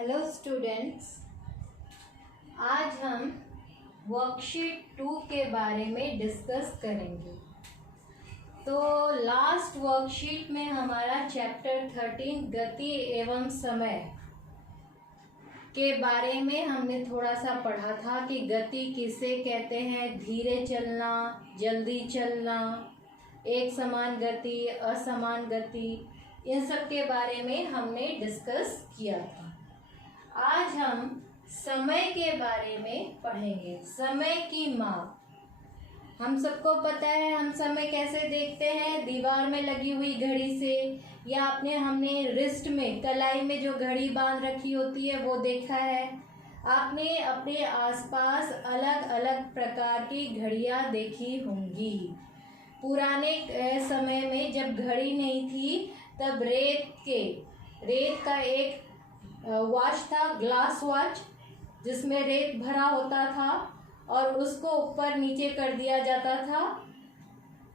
Hello students, आज हम worksheet 2 के बारे में डिस्कस करेंगे। तो लास्ट वर्कशीट में हमारा चैप्टर 13 गति एवं समय के बारे में हमने थोड़ा सा पढ़ा था कि गति किसे कहते हैं, धीरे चलना, जल्दी चलना, एक समान गति, असमान गति, इन सब के बारे में हमने डिस्कस किया था। आज हम समय के बारे में पढ़ेंगे। समय की माप। हम सबको पता है हम समय कैसे देखते हैं, दीवार में लगी हुई घड़ी से, या हमने रिस्ट में, कलाई में जो घड़ी बांध रखी होती है वो देखा है। आपने अपने आसपास अलग अलग प्रकार की घड़ियां देखी होंगी। पुराने समय में जब घड़ी नहीं थी तब रेत का एक वॉच था, ग्लास वॉच, जिसमें रेत भरा होता था और उसको ऊपर नीचे कर दिया जाता था,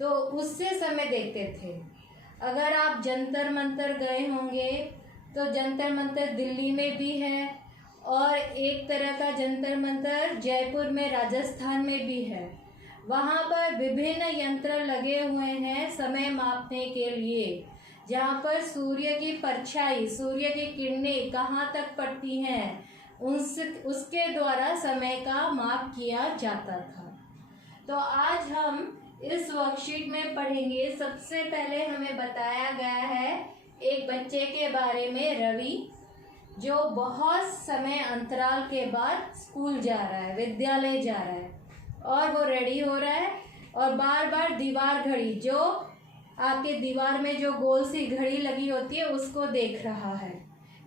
तो उससे समय देखते थे। अगर आप जंतर मंतर गए होंगे तो जंतर मंतर दिल्ली में भी है और एक तरह का जंतर मंतर जयपुर में, राजस्थान में भी है। वहाँ पर विभिन्न यंत्र लगे हुए हैं समय मापने के लिए, जहाँ पर सूर्य की परछाई, सूर्य की किरणें कहाँ तक पड़ती हैं, उसके द्वारा समय का माप किया जाता था। तो आज हम इस वर्कशीट में पढ़ेंगे। सबसे पहले हमें बताया गया है एक बच्चे के बारे में, रवि, जो बहुत समय अंतराल के बाद स्कूल जा रहा है, विद्यालय जा रहा है, और वो रेडी हो रहा है और बार बार दीवार घड़ी, जो आपके दीवार में जो गोल सी घड़ी लगी होती है, उसको देख रहा है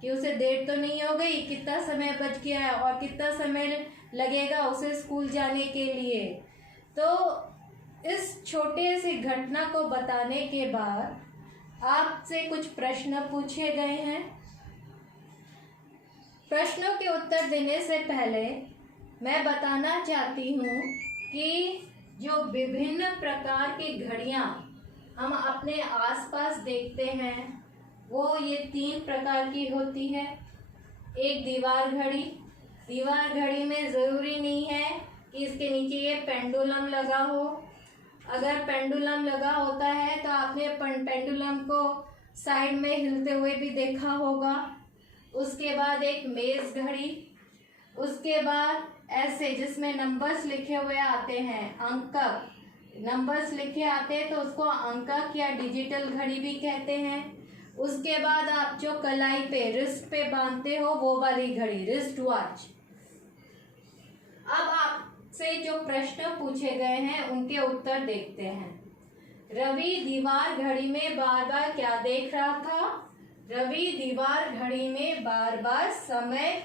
कि उसे देर तो नहीं हो गई, कितना समय बच गया है और कितना समय लगेगा उसे स्कूल जाने के लिए। तो इस छोटे सी घटना को बताने के बाद आपसे कुछ प्रश्न पूछे गए हैं। प्रश्नों के उत्तर देने से पहले मैं बताना चाहती हूँ कि जो विभिन्न प्रकार की घड़ियाँ हम अपने आसपास देखते हैं वो ये 3 प्रकार की होती है। एक दीवार घड़ी। दीवार घड़ी में ज़रूरी नहीं है कि इसके नीचे ये पेंडुलम लगा हो। अगर पेंडुलम लगा होता है तो आपने पेंडुलम को साइड में हिलते हुए भी देखा होगा। उसके बाद एक मेज़ घड़ी। उसके बाद ऐसे जिसमें नंबर्स लिखे हुए आते हैं, अंक नंबर्स लिखे आते हैं, तो उसको अंक या डिजिटल घड़ी भी कहते हैं। उसके बाद आप जो कलाई पे, रिस्ट पे बांधते हो, वो वाली घड़ी, रिस्ट वॉच। अब आपसे जो प्रश्न पूछे गए हैं उनके उत्तर देखते हैं। रवि दीवार घड़ी में बार बार क्या देख रहा था? रवि दीवार घड़ी में बार बार समय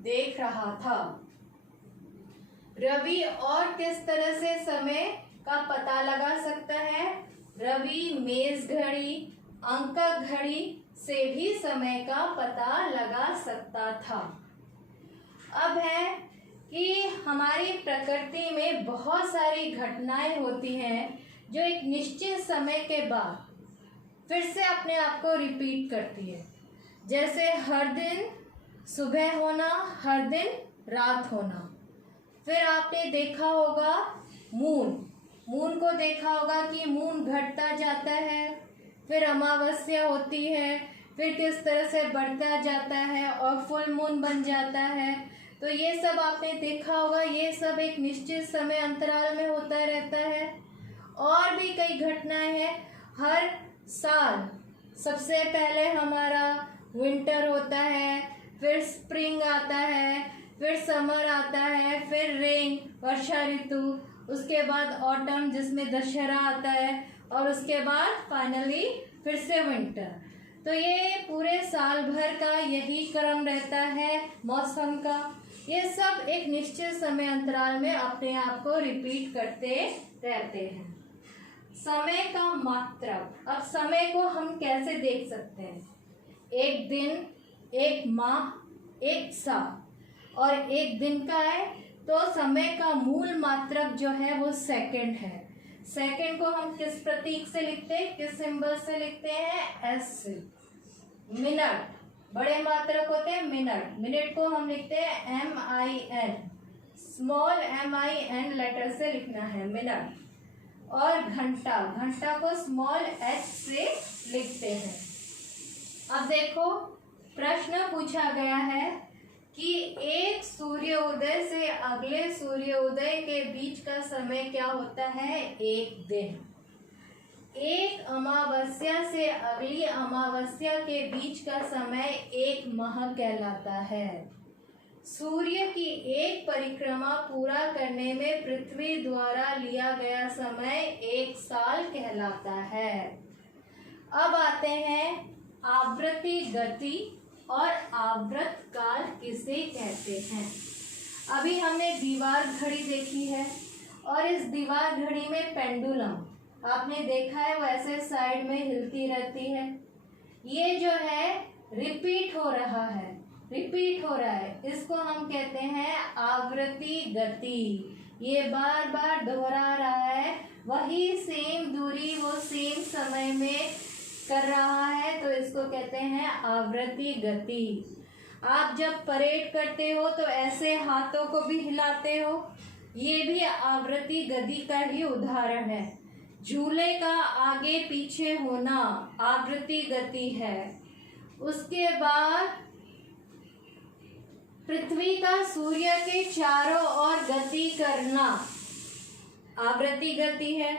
देख रहा था। रवि और किस तरह से समय का पता लगा सकता है? रवि मेज घड़ी, अंक घड़ी से भी समय का पता लगा सकता था। अब है कि हमारी प्रकृति में बहुत सारी घटनाएं होती हैं जो एक निश्चित समय के बाद फिर से अपने आप को रिपीट करती है। जैसे हर दिन सुबह होना, हर दिन रात होना। फिर आपने देखा होगा मून को देखा होगा कि मून घटता जाता है, फिर अमावस्या होती है, फिर किस तरह से बढ़ता जाता है और फुल मून बन जाता है। तो ये सब आपने देखा होगा। ये सब एक निश्चित समय अंतराल में होता रहता है। और भी कई घटनाएं हैं। हर साल सबसे पहले हमारा विंटर होता है, फिर स्प्रिंग आता है, फिर समर आता है, फिर रेन, वर्षा ऋतु, उसके बाद ऑटम जिसमें दशहरा आता है, और उसके बाद फाइनली फिर से विंटर। तो ये पूरे साल भर का यही क्रम रहता है मौसम का। ये सब एक निश्चित समय अंतराल में अपने आप को रिपीट करते रहते हैं। समय का मात्रक। अब समय को हम कैसे देख सकते हैं? एक दिन, एक माह, एक साल। और एक दिन का है तो समय का मूल मात्रक जो है वो सेकंड है। सेकंड को हम किस प्रतीक से लिखते हैं, किस सिंबल से लिखते हैं? एस से। मिनट, बड़े मात्रक होते हैं मिनट। मिनट को हम लिखते हैं MIN, स्मॉल MIN लेटर से लिखना है मिनट। और घंटा, घंटा को स्मॉल h से लिखते हैं। अब देखो प्रश्न पूछा गया है कि एक सूर्योदय से अगले सूर्योदय के बीच का समय क्या होता है? एक दिन। एक अमावस्या से अगली अमावस्या के बीच का समय एक माह कहलाता है। सूर्य की एक परिक्रमा पूरा करने में पृथ्वी द्वारा लिया गया समय एक साल कहलाता है। अब आते हैं आवृत्ति गति और आवर्त काल किसे कहते हैं। अभी हमने दीवार घड़ी देखी है और इस दीवार घड़ी में पेंडुलम आपने देखा है, वो ऐसे साइड में हिलती रहती है। ये जो है रिपीट हो रहा है, रिपीट हो रहा है, इसको हम कहते हैं आवृत्ति गति। ये बार बार दोहरा रहा है, वही सेम दूरी वो सेम समय में कर रहा है, तो इसको कहते हैं आवृत्ति गति। आप जब परेड करते हो तो ऐसे हाथों को भी हिलाते हो, ये भी आवृत्ति गति का ही उदाहरण है। झूले का आगे पीछे होना आवृत्ति गति है। उसके बाद पृथ्वी का सूर्य के चारों ओर गति करना आवृत्ति गति है।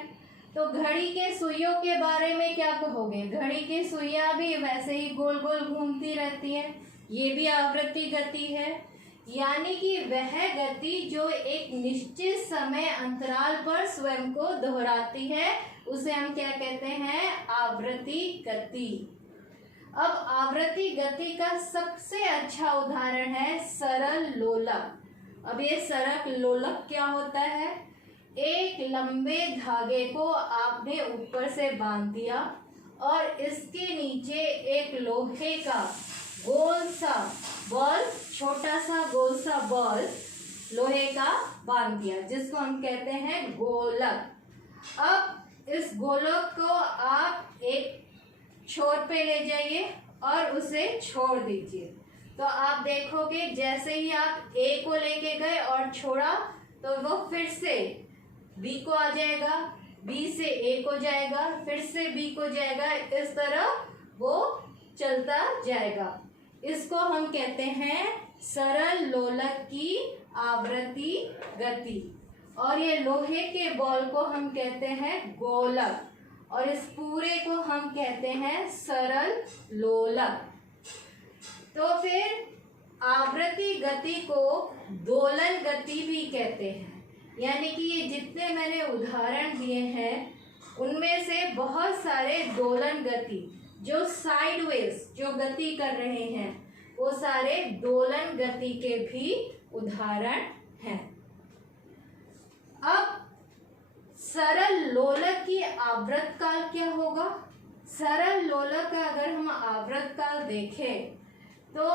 तो घड़ी के सुइयों के बारे में क्या कहोगे? घड़ी की सुइयां भी वैसे ही गोल गोल घूमती रहती है, ये भी आवृत्ति गति है। यानी कि वह गति जो एक निश्चित समय अंतराल पर स्वयं को दोहराती है, उसे हम क्या कहते हैं? आवृत्ति गति। अब आवृत्ति गति का सबसे अच्छा उदाहरण है सरल लोलक। अब ये सरल लोलक क्या होता है? एक लंबे धागे को आपने ऊपर से बांध दिया और इसके नीचे एक लोहे का गोल सा बॉल, छोटा सा गोल सा बॉल लोहे का बांध दिया, जिसको हम कहते हैं गोलक। अब इस गोलक को आप एक छोर पे ले जाइए और उसे छोड़ दीजिए, तो आप देखोगे जैसे ही आप ए को लेके गए और छोड़ा तो वो फिर से बी को आ जाएगा, बी से ए को जाएगा, फिर से बी को जाएगा, इस तरह वो चलता जाएगा। इसको हम कहते हैं सरल लोलक की आवृत्ति गति। और ये लोहे के बॉल को हम कहते हैं गोलक, और इस पूरे को हम कहते हैं सरल लोलक। तो फिर आवृत्ति गति को दोलन गति भी कहते हैं। यानी कि ये जितने मैंने उदाहरण दिए हैं उनमें से बहुत सारे दोलन गति जो साइडवेज जो गति कर रहे हैं वो सारे दोलन गति के भी उदाहरण हैं। अब सरल लोलक की आवर्त काल क्या होगा? सरल लोलक का अगर हम आवर्त काल देखें तो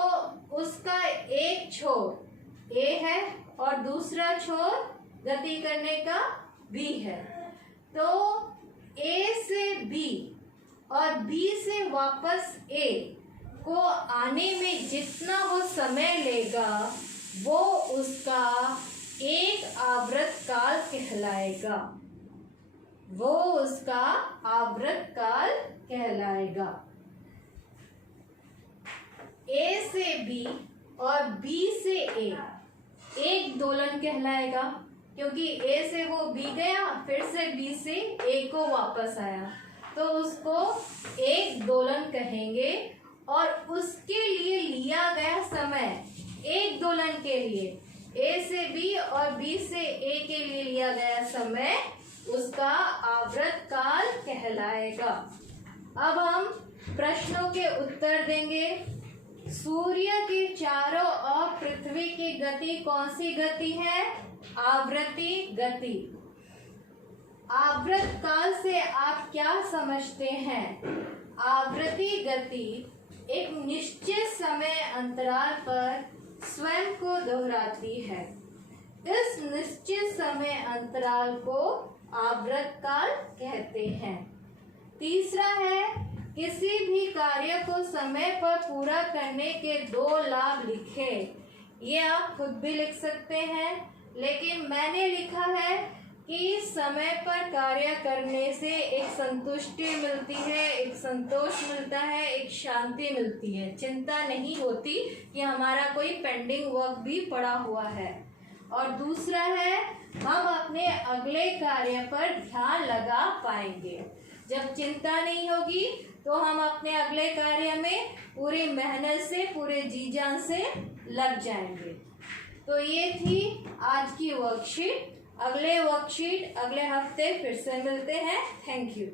उसका एक छोर ए है और दूसरा छोर गति करने का बी है। तो ए से बी और बी से वापस ए को आने में जितना वो समय लेगा वो उसका एक आवर्त काल कहलाएगा, वो उसका आवर्त काल कहलाएगा। ए से बी और बी से ए एक दोलन कहलाएगा, क्योंकि ए से वो बी गया, फिर से बी से ए को वापस आया, तो उसको एक दोलन कहेंगे। और उसके लिए लिया गया समय एक दोलन के लिए ए से बी और बी से ए के लिए लिया गया समय उसका आवर्त काल कहलाएगा। अब हम प्रश्नों के उत्तर देंगे। सूर्य के चारों ओर पृथ्वी की गति कौन सी गति है? आवृत्ति गति। आवर्त काल से आप क्या समझते हैं? आवृत्ति गति एक निश्चित समय अंतराल पर स्वयं को दोहराती है। इस निश्चित समय अंतराल को आवर्त काल कहते हैं। तीसरा है किसी भी कार्य को समय पर पूरा करने के 2 लाभ लिखे। ये आप खुद भी लिख सकते हैं, लेकिन मैंने लिखा है कि समय पर कार्य करने से एक संतुष्टि मिलती है, एक संतोष मिलता है, एक शांति मिलती है। चिंता नहीं होती कि हमारा कोई पेंडिंग वर्क भी पड़ा हुआ है। और दूसरा है, हम अपने अगले कार्य पर ध्यान लगा पाएंगे। जब चिंता नहीं होगी तो हम अपने अगले कार्य में पूरी मेहनत से, पूरे जी जान से लग जाएंगे। तो ये थी आज की वर्कशीट। अगले वर्कशीट अगले हफ्ते फिर से मिलते हैं। Thank you.